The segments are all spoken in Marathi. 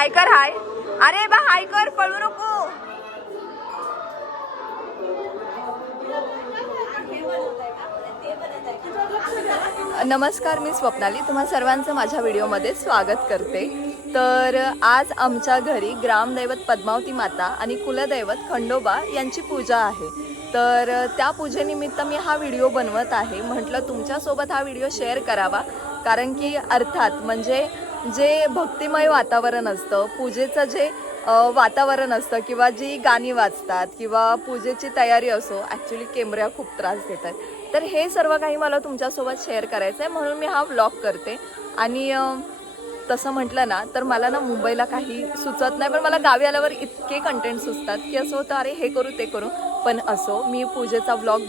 हाय कर हाय. अरे बा हाय कर, पळू नको. नमस्कार, मी स्वप्नाली. तुम्हा सर्वांचं माझ्या व्हिडिओमध्ये स्वागत करते. तर आज आमच्या घरी ग्रामदैवत पद्मावती माता आणि कुलदैवत खंडोबा यांची पूजा आहे. तर त्या पूजेनिमित्त मी हा व्हिडिओ बनवत आहे. म्हटलं तुमच्यासोबत हा व्हिडिओ शेअर करावा, कारण की अर्थात म्हणजे जे भक्तिमय वातावरण असतं, पूजेचं जे वातावरण असतं किंवा जी गाणी वाजतात किंवा पूजेची तयारी असो, ॲक्च्युली केमऱ्या खूप त्रास देतात. तर हे सर्व काही मला तुमच्यासोबत शेअर करायचं आहे, म्हणून मी हा व्लॉग करते. आणि तसं म्हटलं ना तर मला ना मुंबईला काही सुचत नाही, पण मला गावी आल्यावर इतके कंटेंट सुचतात की असं होतं अरे हे करू ते करू. पण असो, मी पूजेचा व्लॉग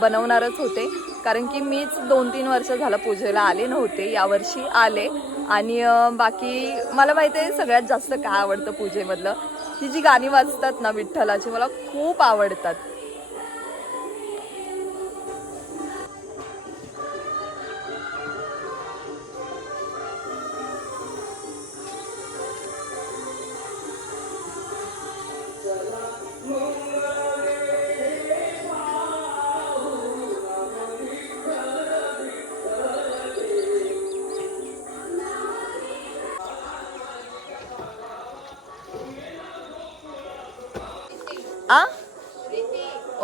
बनवणारच होते, कारण की मीच 2-3 वर्ष झालं पूजेला आले नव्हते. यावर्षी आले. आणि बाकी मला माहिती आहे सगळ्यात जास्त काय आवडतं पूजेमधलं, ही जी गाणी वाजतात ना विठ्ठलाची, मला खूप आवडतात.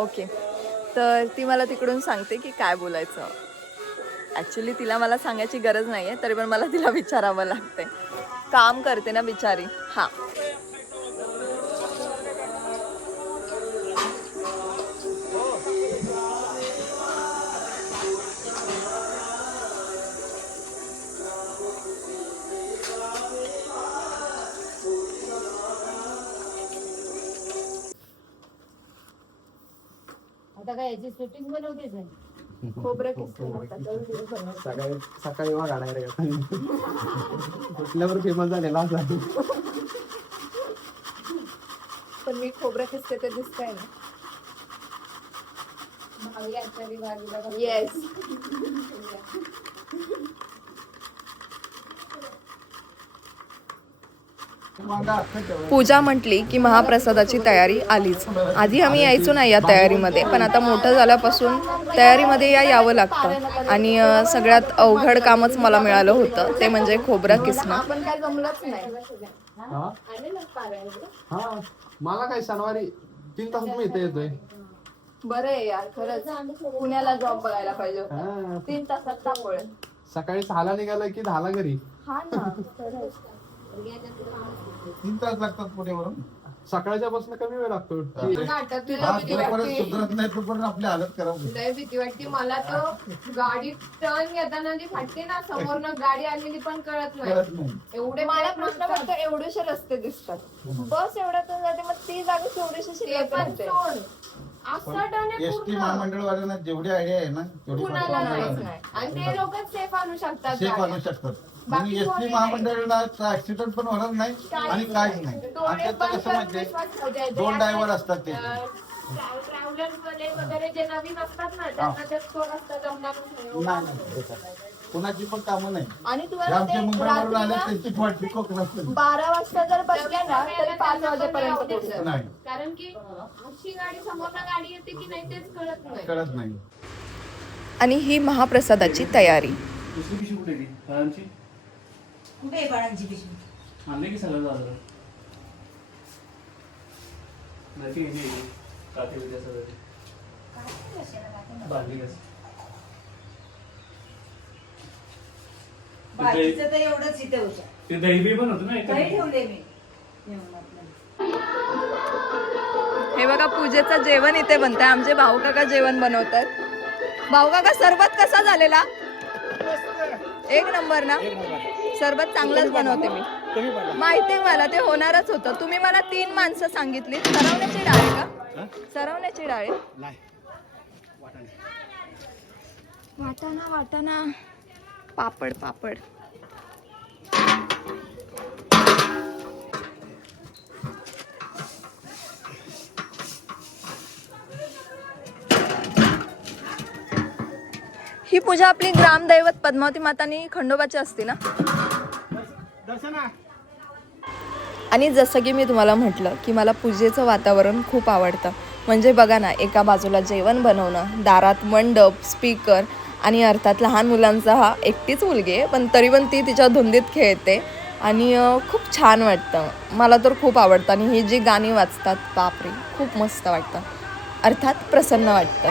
ओके, तर ती मला तिकडून सांगते की काय बोलायचं. ॲक्च्युली तिला मला सांगायची गरज नाही आहे, तरी पण मला तिला विचारावं लागते. काम करते ना बिचारी. हां, आता काय याची शूटिंग बनवतेच आहे. खोबरं सकाळी सकाळी मग गाणार कुठल्यावर फेमस झालेला असा. पण मी खोबरं किसते ते दिसतंय ना. येस. पूजा म्हटली की महाप्रसादाची तयारी आलीच. आधी आम्ही यायचो नाही या तयारीमध्ये, पण आता मोठं झाल्यापासून तयारीमध्ये यावं लागतं. आणि सगळ्यात अवघड कामच मला मिळालं होतं, ते म्हणजे खोबरं किसणं. पण काय जमलंच नाही. हा, मला काय शनिवारी 3 तासात मी इथे येतोय. बरं आहे यार, खरंच पुण्याला जॉब बघायला पाहिजे होता. 3 तासात तापळ. सकाळी 6ला निघालं की 10ला घरी. हा ना, खरंच. 3 तास लागतात पुण्यावरून. सकाळच्या बसनं कमी वेळ लागतो. सुधरत नाही तोपर्यंत आपली हालत खराब. लय भीती वाटते मला. तर गाडी टर्न घेताना जी फाटते ना, समोरनं गाडी आलेली पण कळत नाही. एवढे मला प्रश्न फक्त एवढेशे रस्ते दिसतात. बस एवढ्यातून जाते, मग ती जागा केवढीशी शिल्लक राहते. असा टर्न आहे एसटी महामंडळवाल्यांना जेवढी आयडिया आहे ना तेवढी कुणाला नाही. आणि ते लोक सेफ आणू शकतात सेफ आणू शकतात. आणि एसटी महामंडळाला ऍक्सिडेंट पण होणार नाही आणि काहीच नाही. आणि त्याचं कसं म्हणजे 2 ड्रायव्हर असतात ते. ट्रॅव्हलर्स वगैरे जे नवीन असतात ना, त्यांना ते रस्ता जमणार नाही, कुणाची पण कामं नाही. आणि तुम्हाला आमच्या ते मुंबईवरून आले रात्री त्यांची फाटली कोकणात 12 वाजता जर बसल्या ना तरी 5 वाजेपर्यंत पोहोचतात. नाही, कारण की अशी गाडी समोरनं गाडी येते की नाही तेच कळत नाही. कळत नाही. आणि ही महाप्रसादाची तयारी. दुसरी पिशवी कुठे ती फळांची कुठे आहे बाळांची पिशवी? आणले की सगळं झालं नाही ती गेली काठी उद्या सगळं बांधली कसं बाकीचं तर एवढंच इथे होतं. ते दही पण होतं ना एका काही ठेवले मी. हे बघा, पूजेचं जेवण इथे बनतंय. आमचे भाऊ काका जेवण बनवतात. भाऊ काका, सरबत कसा झालेला? 1 नंबर ना. सरबत चांगलंच बनवते मी. माहिती मला ते होणारच होतं. तुम्ही मला 3 माणसं सांगितली. सरवण्याची डाळ आहे का? सरवण्याची डाळ आहे. वाटाणा वाटाणा, पापड पापड. ही पूजा आपली ग्रामदैवत पद्मावती माता आणि खंडोबाची असते ना. आणि जसं की मी तुम्हाला म्हटलं की मला पूजेचं वातावरण खूप आवडतं. म्हणजे बघा ना, एका बाजूला जेवण बनवणं, दारात मंडप, स्पीकर आणि अर्थात लहान मुलांचा हा एकटीच मुलगी आहे पण तरी पण ती तिच्या धुंदीत खेळते आणि खूप छान वाटतं. मला तर खूप आवडतं आणि ही जी गाणी वाजतात बापरे खूप मस्त वाटतं, अर्थात प्रसन्न वाटतं.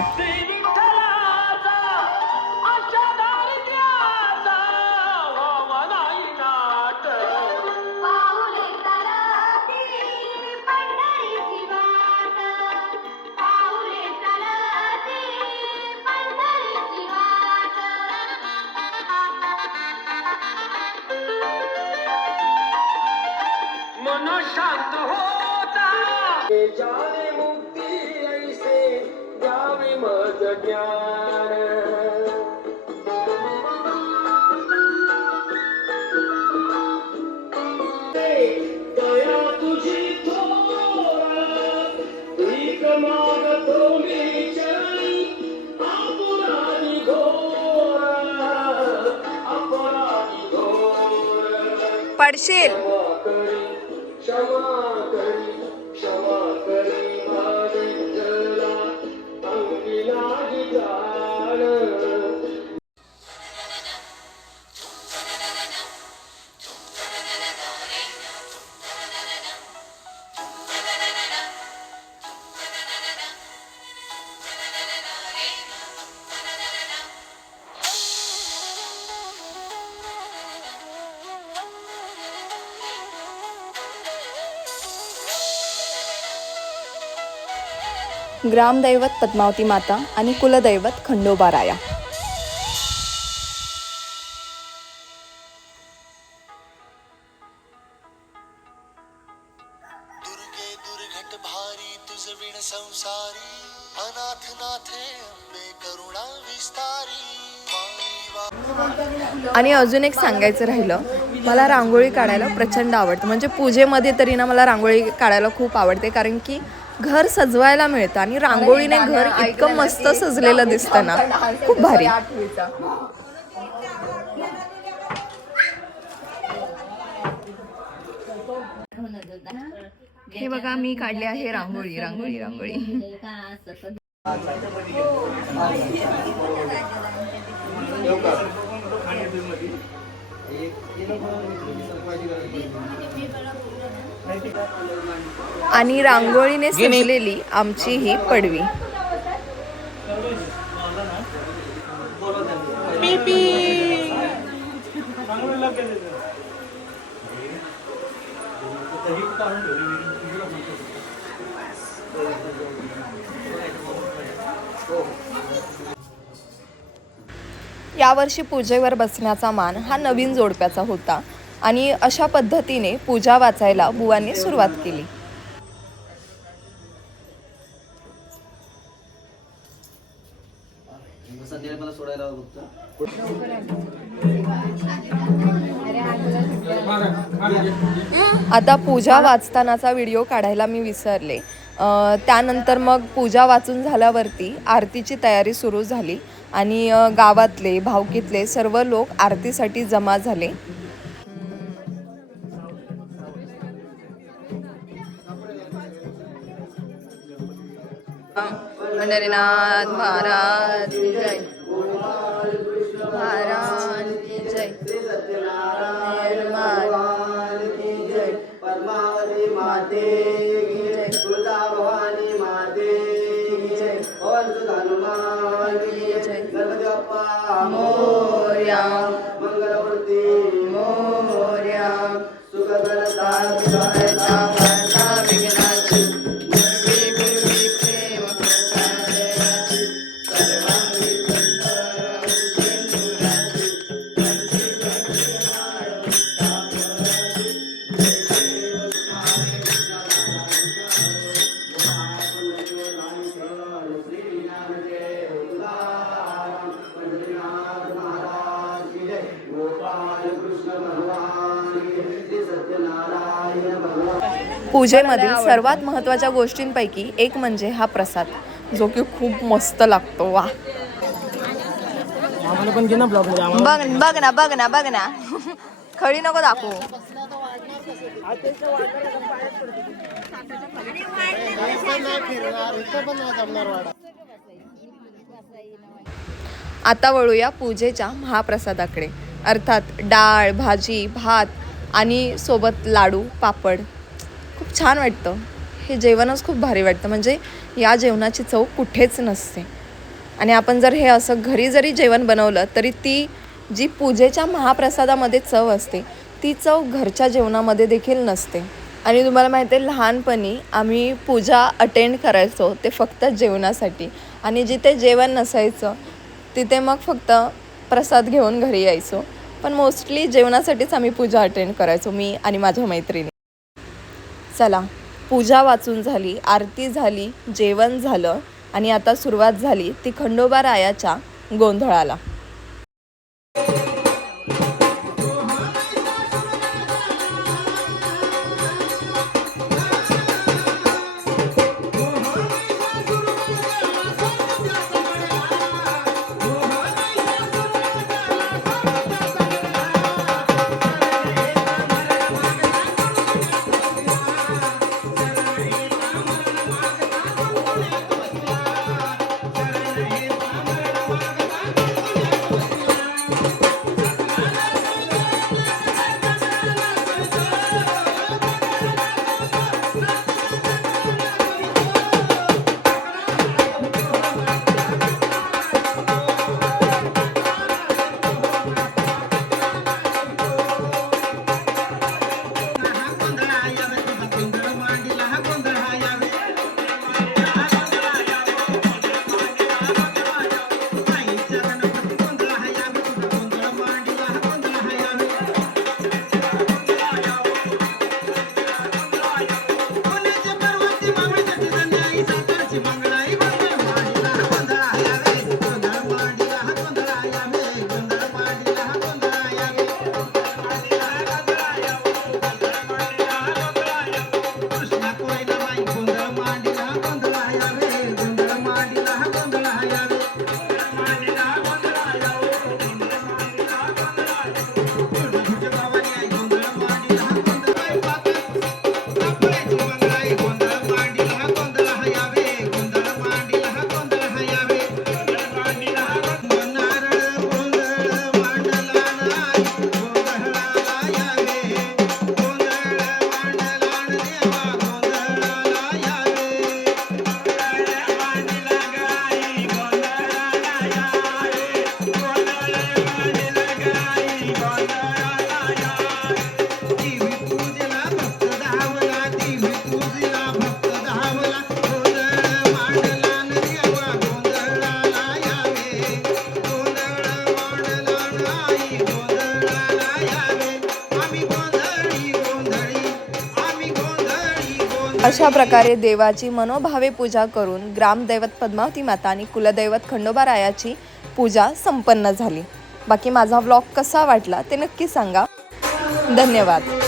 पडशील. ग्रामदैवत पद्मावती माता आणि कुलदैवत खंडोबा राया. दुर्गे दुर्घट भारी तुझ विण संसारी अनाथ नाथे अंबे करुणा विस्तारी. आणि अजून एक सांगायचं राहिलं, मला रांगोळी काढायला प्रचंड आवडतं. म्हणजे पूजेमध्ये तरी ना मला रांगोळी काढायला खूप आवडते कारण की घर सजवायला मिळतं आणि रांगोळीने घर इतकं मस्त सजलेलं दिसतं ना, खूप भारी. हे बघा मी काढले आहे रांगोळी रांगोळी रांगोळी. आणि रांगोळीने सजलेली आमची ही पडवी. यावर्षी पूजेवर बसण्याचा मान हा नवीन जोडप्याचा होता आणि अशा पद्धतीने पूजा वाचायला बुवांनी सुरुवात केली. आता पूजा वाचतानाचा व्हिडिओ काढायला मी विसरले. त्यानंतर मग पूजा वाचून झाल्यावरती आरतीची तयारी सुरू झाली आणि गावातले भावकीतले सर्व लोक आरतीसाठी जमा झाले. पंढरीनाथ महाराज की जय, महाराज की जय, महाराज की जय, पद्मावती माते की जय, तुळजा भवानी माते की जय, पवन सुत हनुमान की जय, गणपती बाप्पा मोरया, मंगलमूर्ती मोरया, सुखकरता सुखायता वार्ता विघ्नाची, पूजेमधील सर्वात महत्त्वाच्या गोष्टींपैकी एक म्हणजे हा प्रसाद, जो की खूप मस्त लागतो. वा बघ बघ ना बघ ना बघ ना, खडी नको दाखवू. आता वळूया पूजेच्या महाप्रसादाकडे, अर्थात डाळ, भाजी, भात आणि सोबत लाडू, पापड. खूप छान वाटतं. हे जेवणच खूप भारी वाटतं. म्हणजे या जेवणाची चव कुठेच नसते. आणि आपण जर हे असं घरी जरी जेवण बनवलं तरी ती जी पूजेच्या महाप्रसादामध्ये चव असते ती चव घरच्या जेवणामध्ये देखील नसते. आणि तुम्हाला माहिती आहे, लहानपणी आम्ही पूजा अटेंड करायचो ते फक्त जेवणासाठी. आणि जिथे जेवण नसायचं तिथे मग फक्त प्रसाद घेऊन घरी यायचो. पण मोस्टली जेवणासाठीच आम्ही पूजा अटेंड करायचो, मी आणि माझ्या मैत्रिणी. चला, पूजा वाचून झाली, आरती झाली, जेवण झालं आणि आता सुरुवात झाली ती खंडोबा रायाच्या गोंधळाला. अशा प्रकारे देवाची मनोभावे पूजा करून ग्रामदैवत पद्मावती माता आणि कुलदैवत खंडोबा रायाची पूजा संपन्न झाली. बाकी माझा व्लॉग कसा वाटला ते नक्की सांगा. धन्यवाद.